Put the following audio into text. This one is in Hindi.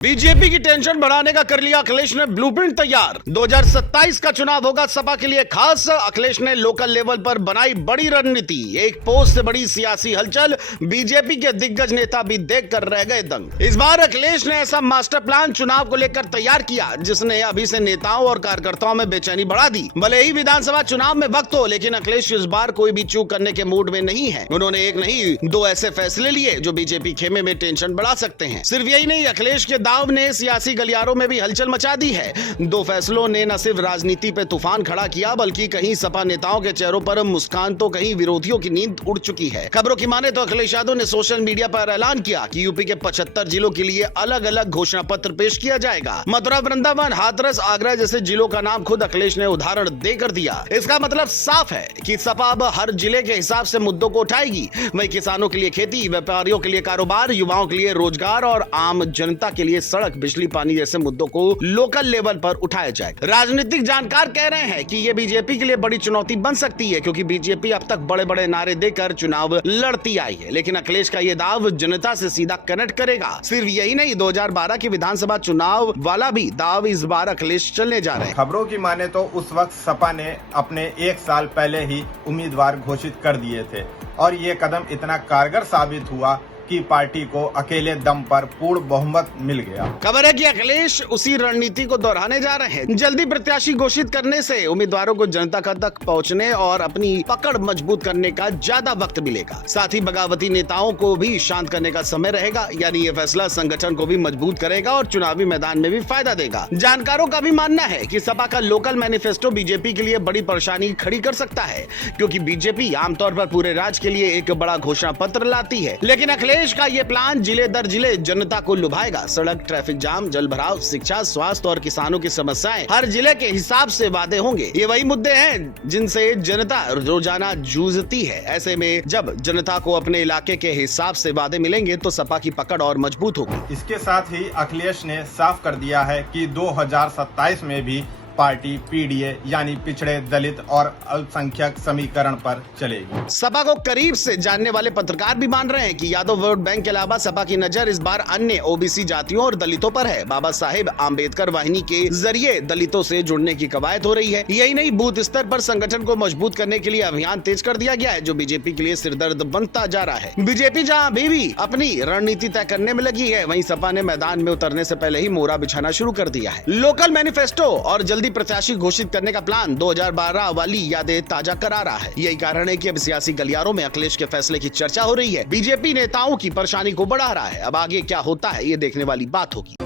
बीजेपी की टेंशन बढ़ाने का कर लिया अखिलेश ने ब्लूप्रिंट तैयार। 2027 का चुनाव होगा सपा के लिए खास। अखिलेश ने लोकल लेवल पर बनाई बड़ी रणनीति। एक पोस्ट से बड़ी सियासी हलचल, बीजेपी के दिग्गज नेता भी देखकर रह गए दंग। इस बार अखिलेश ने ऐसा मास्टर प्लान चुनाव को लेकर तैयार किया जिसने अभी से नेताओं और कार्यकर्ताओं में बेचैनी बढ़ा दी। भले ही विधानसभा चुनाव में वक्त हो, लेकिन अखिलेश इस बार कोई भी चूक करने के मूड में नहीं है। उन्होंने एक नहीं दो ऐसे फैसले लिए जो बीजेपी खेमे में टेंशन बढ़ा सकते हैं। सिर्फ यही नहीं, अखिलेश के दाव ने सियासी गलियारों में भी हलचल मचा दी है। दो फैसलों ने न सिर्फ राजनीति पे तूफान खड़ा किया, बल्कि कहीं सपा नेताओं के चेहरों पर मुस्कान तो कहीं विरोधियों की नींद उड़ चुकी है। खबरों की माने तो अखिलेश यादव ने सोशल मीडिया पर ऐलान किया कि यूपी के 75 जिलों के लिए अलग अलग घोषणा पत्र पेश किया जाएगा। मथुरा, वृंदावन, हाथरस, आगरा जैसे जिलों का नाम खुद अखिलेश ने उदाहरण देकर दिया। इसका मतलब साफ है कि सपा अब हर जिले के हिसाब से मुद्दों को उठाएगी। वही किसानों के लिए खेती, व्यापारियों के लिए कारोबार, युवाओं के लिए रोजगार और आम जनता के लिए सड़क, बिजली, पानी जैसे मुद्दों को लोकल लेवल पर उठाया जाए। राजनीतिक जानकार कह रहे हैं कि ये बीजेपी के लिए बड़ी चुनौती बन सकती है, क्योंकि बीजेपी अब तक बड़े बड़े नारे देकर चुनाव लड़ती आई है, लेकिन अखिलेश का ये दाव जनता से सीधा कनेक्ट करेगा। सिर्फ यही नहीं, 2012 के विधानसभा चुनाव वाला भी दाव इस बार अखिलेश चलने जा रहे हैं। खबरों की माने तो उस वक्त सपा ने अपने एक साल पहले ही उम्मीदवार घोषित कर दिए थे और ये कदम इतना कारगर साबित हुआ कि पार्टी को अकेले दम पर पूर्ण बहुमत मिल गया। खबर है कि अखिलेश उसी रणनीति को दोहराने जा रहे हैं। जल्दी प्रत्याशी घोषित करने से उम्मीदवारों को जनता तक पहुंचने और अपनी पकड़ मजबूत करने का ज्यादा वक्त मिलेगा। साथ ही बगावती नेताओं को भी शांत करने का समय रहेगा। यानी ये फैसला संगठन को भी मजबूत करेगा और चुनावी मैदान में भी फायदा देगा। जानकारों का भी मानना है कि सपा का लोकल मैनिफेस्टो बीजेपी के लिए बड़ी परेशानी खड़ी कर सकता है, क्योंकि बीजेपी आमतौर पर पूरे राज्य के लिए एक बड़ा घोषणा पत्र लाती है, लेकिन अखिलेश का ये प्लान जिले दर जिले जनता को लुभाएगा। सड़क, ट्रैफिक जाम, जल भराव, शिक्षा, स्वास्थ्य और किसानों की समस्याएं हर जिले के हिसाब से वादे होंगे। ये वही मुद्दे हैं जिनसे जनता रोजाना जूझती है। ऐसे में जब जनता को अपने इलाके के हिसाब से वादे मिलेंगे तो सपा की पकड़ और मजबूत होगी। इसके साथ ही अखिलेश ने साफ कर दिया है कि 2027 में भी पार्टी पीडीए यानी पिछड़े, दलित और अल्पसंख्यक समीकरण पर चलेगी। सपा को करीब से जानने वाले पत्रकार भी मान रहे हैं कि यादव वोट बैंक के अलावा सपा की नजर इस बार अन्य ओबीसी जातियों और दलितों पर है। बाबा साहेब आम्बेडकर वाहिनी के जरिए दलितों से जुड़ने की कवायद हो रही है। यही नहीं, बूथ स्तर पर संगठन को मजबूत करने के लिए अभियान तेज कर दिया गया है, जो बीजेपी के लिए सिरदर्द बनता जा रहा है। बीजेपी जहाँ अभी भी अपनी रणनीति तय करने में लगी है, वहीं सपा ने मैदान में उतरने से पहले ही मोहरा बिछाना शुरू कर दिया है। लोकल मैनिफेस्टो और जल्दी प्रत्याशी घोषित करने का प्लान 2012 वाली यादें ताजा करा रहा है। यही कारण है कि अब सियासी गलियारों में अखिलेश के फैसले की चर्चा हो रही है। बीजेपी नेताओं की परेशानी को बढ़ा रहा है। अब आगे क्या होता है, ये देखने वाली बात होगी।